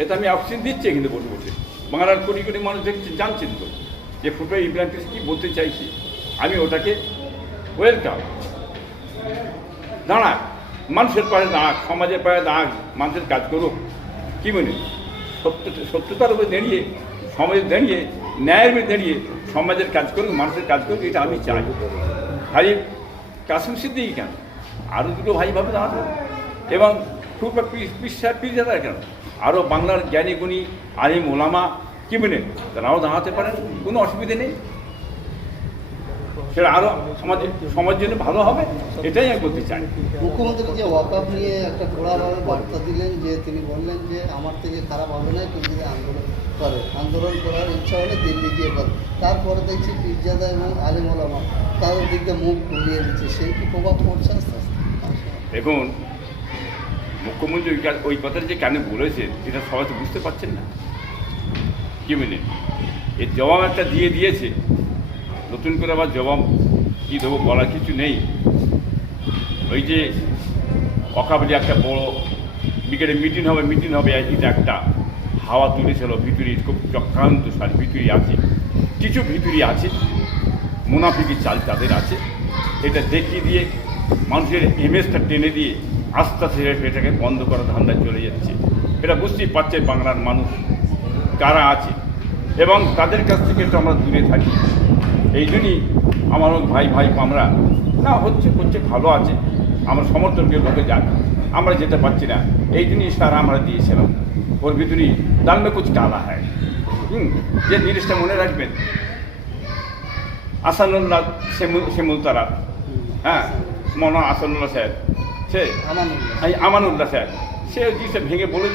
এটা আমি অক্সিজেন দিচ্ছি এখানে বসে বসে। বাংলার কোটি কোটি মানুষ দেখছে, জানছেন তো, যে ফুটো ইমপ্লান্টিস কি বলতে চাইছি। আমি ওটাকে ওয়েলকাম দাঁড়াক মানুষের পায়ে দাঁড়াক সমাজের পায়ে দাঁড়াক মানুষের কাজ করুক। কি মনে সত্য, সত্যতার উপরে দাঁড়িয়ে সমাজে দাঁড়িয়ে, ন্যায়ের উপরে দাঁড়িয়ে সমাজের কাজ করুক, মানুষের কাজ করুক, এটা আমি চাই। ভাই, কাসিম সিদ্দিকি কেন? আরও দুটো ভাই ভাবে দাঁড়াতো এবং খুব পিস পিস দাদা কেন আরও বাংলার জ্ঞানী গুণী আলিম ওলামা কি মেনে তারাও দাঁড়াতে পারেন কোনো অসুবিধে নেই। সেটা আরও আমাদের সমাজের জন্য ভালো হবে এটাই আমি বলতে চাই। মুখ্যমন্ত্রী যে ওয়াকআপ নিয়ে একটা কড়াভাবে বার্তা দিলেন যে তিনি বললেন যে আমার থেকে খারাপ হবে না কেউ যদি আন্দোলন করে। আন্দোলন করার ইচ্ছা হলে দিল্লি গিয়ে করে। তারপরে দেখছি পিরজাদা এবং আলিম ওলামা তাদের দিক মুখ ঘুরিয়ে দিচ্ছে। সেই কি প্রভাব পড়ছে আস্তে আস্তে? দেখুন মুখ্যমন্ত্রী ওই ওই কথাটা যে কেন বলেছে এটা সবাই তো বুঝতে পারছেন না। কি মেনে এর জবাব একটা দিয়ে দিয়েছে। নতুন করে আবার জবাব কী দেবো বলার কিছু নেই। ওই যে অকাবলি একটা বড় বিকেলে মিটিং হবে মিটিং হবে এটা একটা হাওয়া তুলেছিল, ভিতরি খুব চক্রান্ত সারি, ভিতরি আছে। কিছু ভিতরি আছে, মুনাফিকি চাল তাদের আছে। এটা দেখিয়ে দিয়ে মানুষের ইমেজটা টেনে দিয়ে আস্তে আস্তে এটাকে বন্ধ করার ধান্দায় চলে যাচ্ছে। এটা বুঝতেই পারছে বাংলার মানুষ কারা আছে। এবং তাদের কাছ থেকে একটু আমরা দূরে থাকি। এই জন্যই আমারও ভাই ভাই আমরা না, হচ্ছে হচ্ছে, ভালো আছে। আমার সমর্থনকে লোকে যাক। আমরা যেতে পারছি না। এই জন্যই সারা আমরা দিয়েছিলাম। ওর ভিতরেই দাল মে কুচ কালা হয়। হুম, যে জিনিসটা মনে রাখবেন। আসানুল্লাহ শ্যামল শ্যামলতারা হ্যাঁ মনে আসানুল্লাহ স্যার সে আমানুল্লাহ। স্যার। সে জিনিসটা ভেঙে বলে